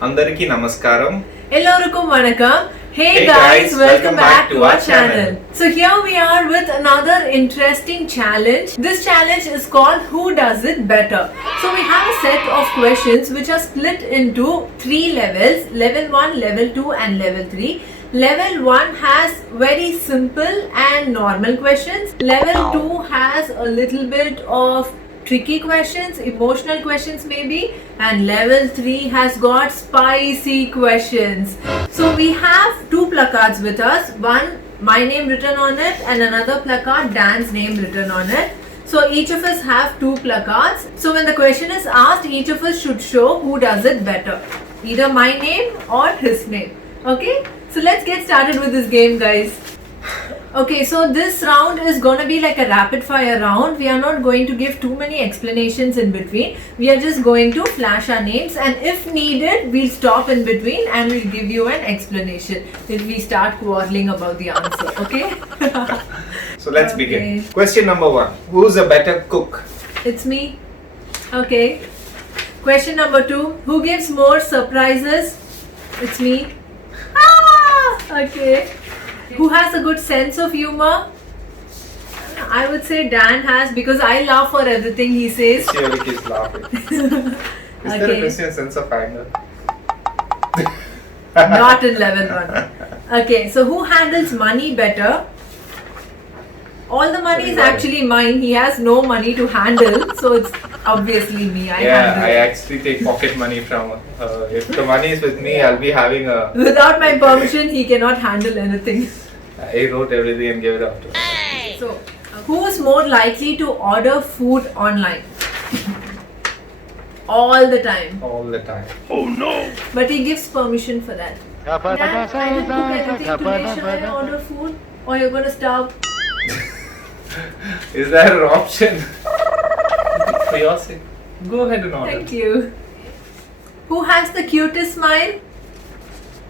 Andariki namaskaram. Ellarukum vanakkam. Hey Hey guys, guys, welcome back to our channel. So here we are with another interesting challenge. This challenge is called Who Does It Better? So we have a set of questions which are split into 3 levels, level 1, level 2 and level 3. Level 1 has very simple and normal questions. Level 2 has a little bit of tricky questions, emotional questions maybe, and level 3 has got spicy questions. So we have 2 placards with us, one my name written on it and another placard Dan's name written on it. So each of us have 2 placards. So when the question is asked, each of us should show who does it better, either my name or his name. Okay, so let's get started with this game, guys. Okay, so this round is gonna be like a rapid fire round. We are not going to give too many explanations in between. We are just going to flash our names, and if needed, we'll stop in between and we'll give you an explanation if we start quarreling about the answer. Okay? So let's Okay. begin. Question number 1. Who's a better cook? It's me. Okay. Question number 2. Who gives more surprises? It's me. Ah! Okay. Who has a good sense of humor? I would say Dan has, because I laugh for everything he says. She keeps laughing. Is there a Okay. Christian sense of anger? Not in level 1. Okay, so who handles money better? All the money is Everybody. actually mine. He has no money to handle, so it's obviously me. I Yeah, handle I it. actually take pocket money from if the money is with me, I'll be having a... Without my permission, he cannot handle anything. I wrote everything and gave it out to him. So, who is more likely to order food online? All the time. All the time. But he gives permission for that. Dad, I didn't cook anything today. Should I order food? Or you're gonna starve? Is there an option? For your sake. Go ahead and order. Thank you. Who has the cutest smile?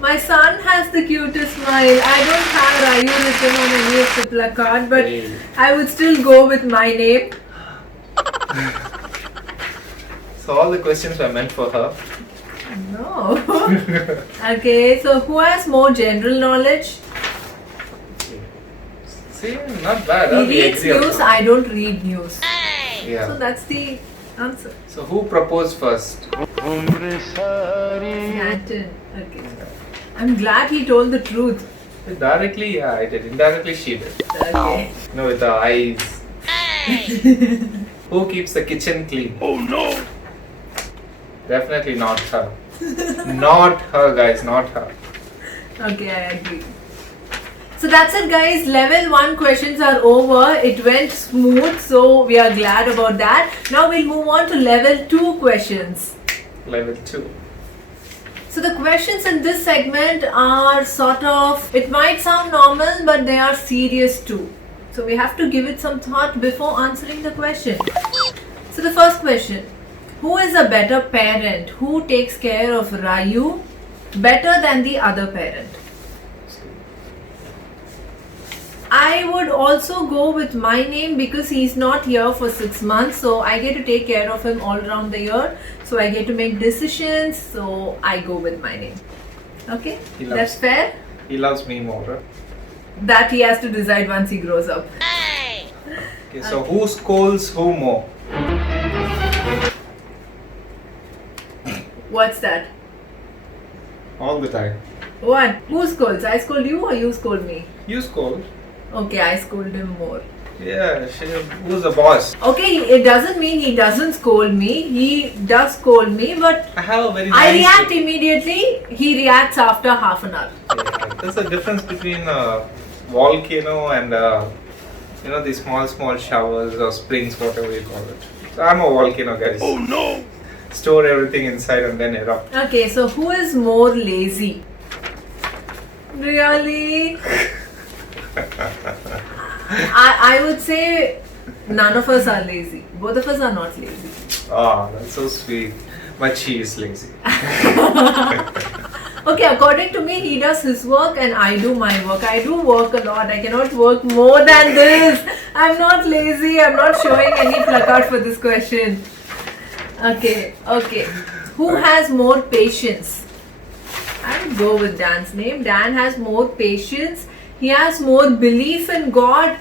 My son has the cutest smile. I don't have Rayu written on any of the placard, but Hey. I would still go with my name. So all the questions were meant for her. No. Okay, so who has more general knowledge? See, not bad. He huh? We reads agree on news, that. I don't read news. So Yeah. that's the answer. So who proposed first? Stanton. Okay. I'm glad he told the truth. Directly, yeah, I did. Indirectly, she did. Okay. No, with her eyes. Who keeps the kitchen clean? Oh no! Definitely not her. Not her, guys, not her. Okay, I agree. So that's it, guys. Level 1 questions are over. It went smooth, so we are glad about that. Now we'll move on to level 2 questions. Level 2. So the questions in this segment are sort of, it might sound normal, but they are serious too. So we have to give it some thought before answering the question. So the first question, who is a better parent? Who takes care of Rayu better than the other parent? I would also go with my name because he's not here for 6 months, so I get to take care of him all around the year. So I get to make decisions, so I go with my name. Okay, He loves- that's fair. He loves me more. Huh? That he has to decide once he grows up. Okay, so who scolds who more? What's that? All the time. What? Who scolds? I scold you or you scold me? You scold. Okay, I scold him more. Yeah, who's the boss? Okay, it doesn't mean he doesn't scold me. He does scold me, but I have a very I nice... react immediately. He reacts after half an hour. Yeah, there's a difference between a volcano and these small showers or springs, whatever you call it. So I'm a volcano, guys. Oh no! Store everything inside and then erupt. Okay, so who is more lazy? Really? I would say none of us are lazy. Both of us are not lazy. Ah, that's so sweet. But she is lazy. Okay, according to me, he does his work and I do my work. I do work a lot. I cannot work more than this. I'm not lazy. I'm not showing any placard for this question. Okay. Who has more patience? I would go with Dan's name. Dan has more patience. He has more belief in God.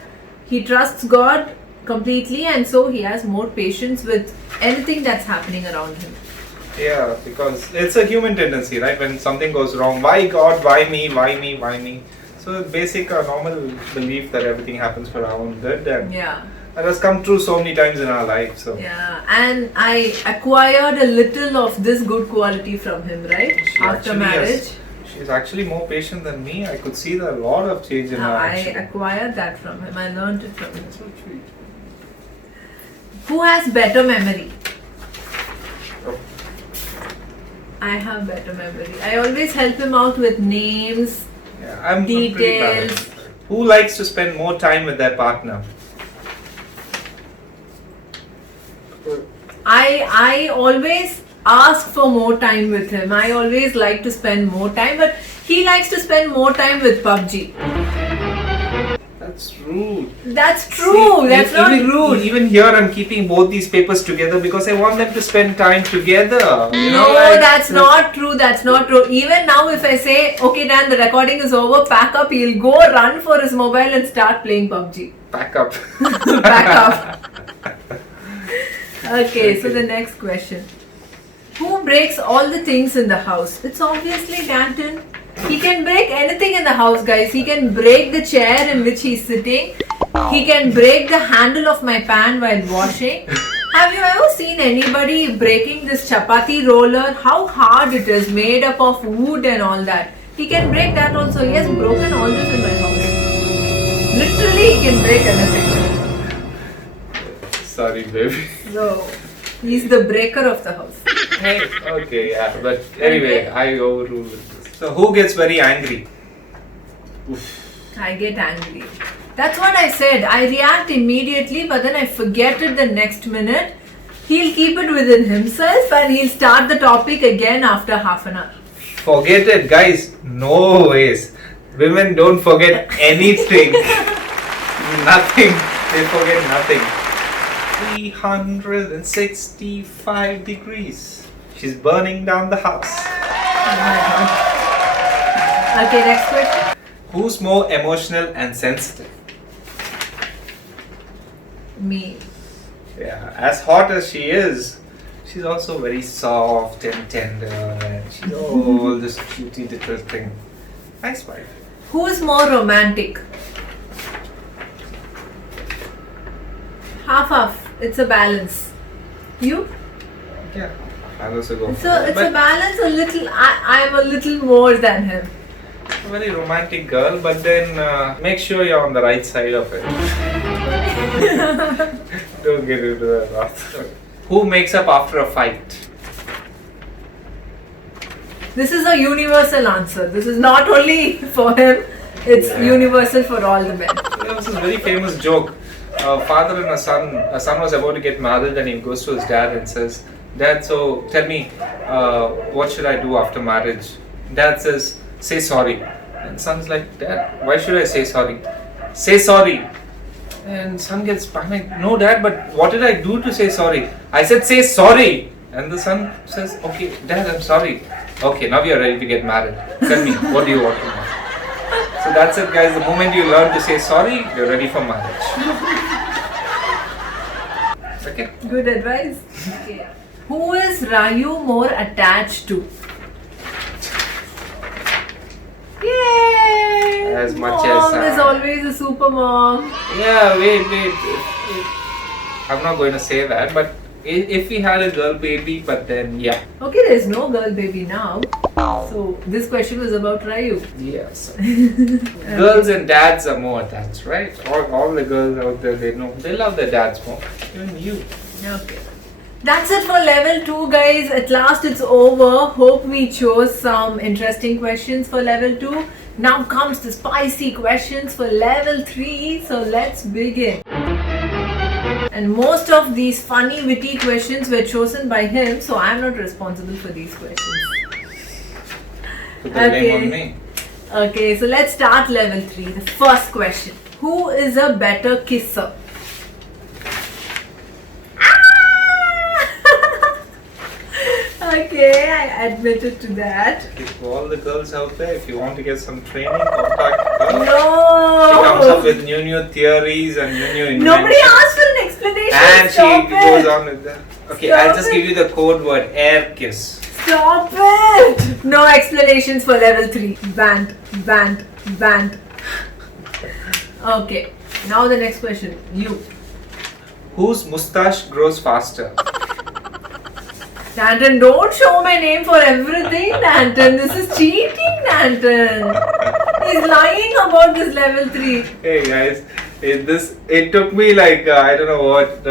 He trusts God completely, and so he has more patience with anything that's happening around him. Yeah, because it's a human tendency, right? When something goes wrong, why God, why me, why me, why me? So basic normal belief that everything happens for our own good, and Yeah. that has come true so many times in our life. So Yeah, and I acquired a little of this good quality from him, right? She After actually marriage. she's actually more patient than me. I could see a lot of change in her. I Actually. acquired that from him. I learned it from him. So sweet. Who has better memory? Oh. I have better memory. I always help him out with names. Yeah, I'm pretty Details. balanced. Who likes to spend more time with their partner? I always ask for more time with him. I always like to spend more time, but he likes to spend more time with PUBG. That's rude. That's true. See, That's not even, rude. Even here, I'm keeping both these papers together because I want them to spend time together. You No, know, like- that's not true. That's not true. Even now, if I say, okay, Dan, the recording is over, pack up, he'll go run for his mobile and start playing PUBG. Pack up. Pack up. Okay, so the next question. Who breaks all the things in the house? It's obviously Danton. He can break anything in the house, guys. He can break the chair in which he's sitting. He can break the handle of my pan while washing. Have you ever seen anybody breaking this chapati roller? How hard it is, made up of wood and all that. He can break that also. He has broken all this in my house. Literally, he can break anything. Sorry, baby. So, he's the breaker of the house. Hey, okay, yeah. But anyway, I overruled this. So, who gets very angry? Oof. I get angry. That's what I said. I react immediately, but then I forget it the next minute. He'll keep it within himself and he'll start the topic again after half an hour. Forget it, guys. No ways. Women don't forget anything. Nothing. They forget nothing. 365 degrees. She's burning down the house. Oh my god. Okay, next question. Who's more emotional and sensitive? Me. Yeah, as hot as she is, she's also very soft and tender, and she's all this cutie little thing. Nice wife. Who is more romantic? Half. It's a balance. You? Yeah, I'll also go. It's for a that. it's But a balance. I'm a little more than him. a very romantic girl, but then make sure you're on the right side of it. Don't get into the wrath. Who makes up after a fight? This is a universal answer. This is not only for him. It's Yeah. universal for all the men. There was this very famous joke. A father and a son was about to get married, and he goes to his dad and says, "Dad, so tell me, what should I do after marriage?" Dad says, "Say sorry." And son's like, "Dad, why should I say sorry?" "Say sorry." And son gets panicked. "No, Dad, but what did I do to say sorry?" "I said say sorry." And the son says, "Okay, Dad, I'm sorry." "Okay, now we are ready to get married. Tell me, what do you want to know?" So that's it, guys. The moment you learn to say sorry, you're ready for marriage. Okay. Good advice. Okay. Who is Rayu more attached to? Yay! As much Mom as, is always a super mom. Yeah, wait. I'm not going to say that, but if we had a girl baby, but then yeah. Okay, there's no girl baby now. So this question was about Rayu. Yes. Girls and dads are more attached, right? All the girls out there, they love their dads more. Even you. Okay. That's it for level 2, guys. At last it's over. Hope we chose some interesting questions for level 2. Now comes the spicy questions for level 3. So let's begin. And most of these funny, witty questions were chosen by him, so I'm not responsible for these questions. Put the blame on me. Okay, so let's start level 3. The first question. Who is a better kisser? Okay, admitted to that. If all the girls out there, if you want to get some training, contact her. She No. comes up with new theories and new inventions. Nobody asked for an explanation. And Stop she it. goes on with that. Okay, Stop I'll just it. give you the code word, air kiss. Stop it. No explanations for level 3. Banned. Okay. Now the next question. You. Whose mustache grows faster? Danton, don't show my name for everything, Danton. This is cheating, Danton. He's lying about this level 3. Hey guys, it took me like I don't know what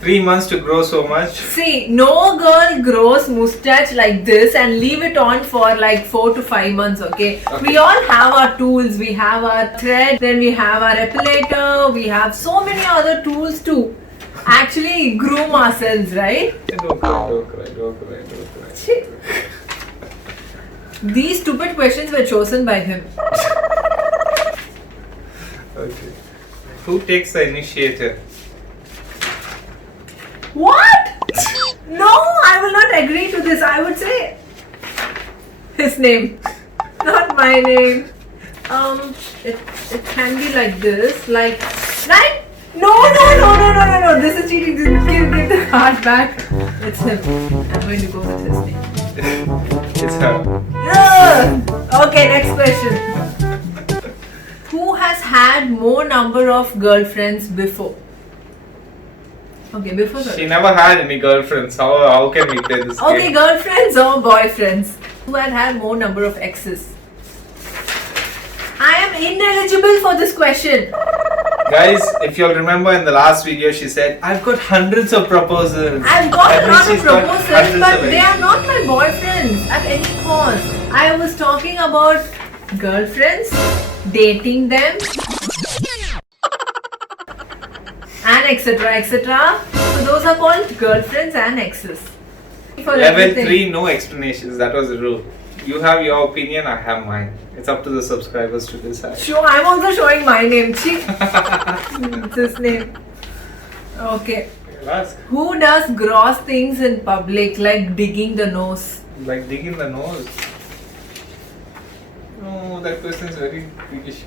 3 months to grow so much. See, no girl grows mustache like this and leave it on for like 4 to 5 months, okay? We all have our tools. We have our thread, then we have our epilator, we have so many other tools to actually groom ourselves, right? Don't cry. Shit. These stupid questions were chosen by him. Okay. Who takes the initiative? What? No, I will not agree to this. I would say his name, not my name. It can be like this, like, right? No. This is cheating. Give the card back. It's him. I'm going to go with his name. It's her. Okay, next question. Who has had more number of girlfriends before? Okay, before She never had any girlfriends. How can we play this Okay, game? girlfriends or boyfriends? Who had more number of exes? I am ineligible for this question. Guys, if you'll remember in the last video, she said, I've got hundreds of proposals. I've got That a means lot of she's got proposals, hundreds but of they are not my boyfriends at any cost. I was talking about girlfriends, dating them, and etc. So those are called girlfriends and exes. For Level everything. 3, no explanations. That was the rule. You have your opinion, I have mine. It's up to the subscribers to decide. Sure, I'm also showing my name. Chick. It's his name. Okay. Ask. Who does gross things in public, like digging the nose? Like digging the nose. No, that question is very trickish.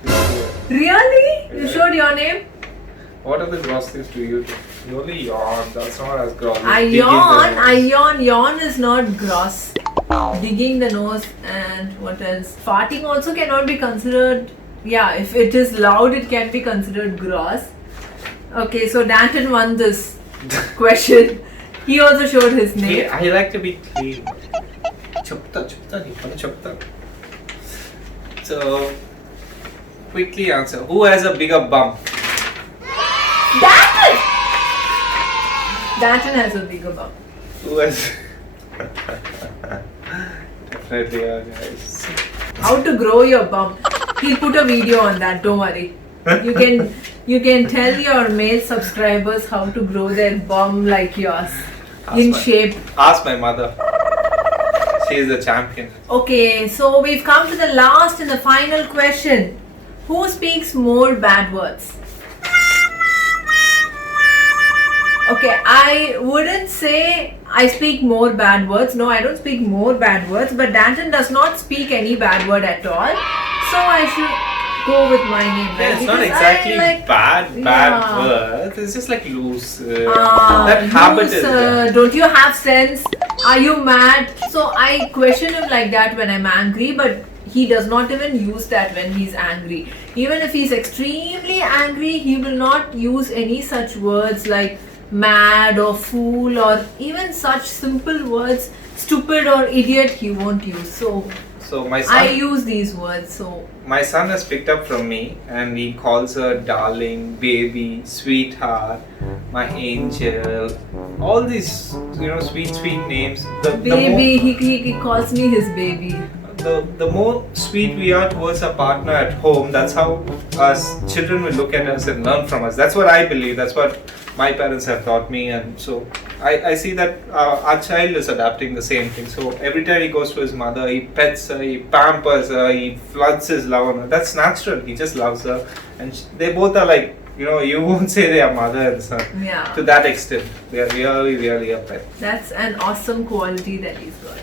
Really? You Yeah. showed your name? What are the gross things to you? You only yawn. That's not as gross. I Digging the yawn. nose. I yawn. Yawn is not gross. Digging the nose and what else? Farting also cannot be considered. Yeah, if it is loud, it can be considered gross. Okay, so Danton won this question. He also showed his Hey, name. I like to be clean. Chupta. So, quickly answer. Who has a bigger bum? Danton! Danton has a bigger bum. Who has... Definitely, guys. How to grow your bum. He'll put a video on that, don't worry. You can tell your male subscribers how to grow their bum like yours. In shape. Ask my mother. She is the champion. Okay, so we've come to the last and the final question. Who speaks more bad words? Okay, I wouldn't say I speak more bad words. No, I don't speak more bad words. But Danton does not speak any bad word at all. So I should go with my name. Yeah, Right? it's not Because exactly I like- bad Yeah. words. It's just like loose. That habit is there. Don't you have sense? Are you mad? So I question him like that when I'm angry, but he does not even use that when he's angry. Even if he's extremely angry, he will not use any such words like mad or fool or even such simple words, stupid or idiot, he won't use. So My I son, use these words. So my son has picked up from me, and he calls her darling, baby, sweetheart, my angel. All these, sweet names. baby, he calls me his baby. The more sweet we are towards our partner at home, that's how us children will look at us and learn from us. That's what I believe. That's what my parents have taught me, and so I see that our child is adapting the same thing. So every time he goes to his mother, he pets her, he pampers her, he floods his love on her. That's natural. He just loves her, and they both are like, you won't say they are mother and son. Yeah. To that extent, they are really, really a pet. That's an awesome quality that he's got.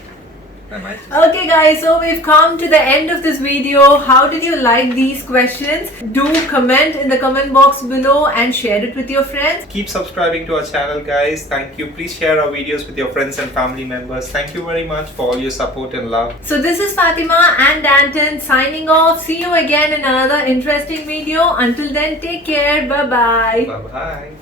Nice. Okay guys, so we've come to the end of this video. How did you like these questions? Do comment in the comment box below and share it with your friends. Keep subscribing to our channel, guys. Thank you. Please share our videos with your friends and family members. Thank you very much for all your support and love. So this is Fatima and Danton signing off. See you again in another interesting video. Until then, take care. Bye bye. Bye bye.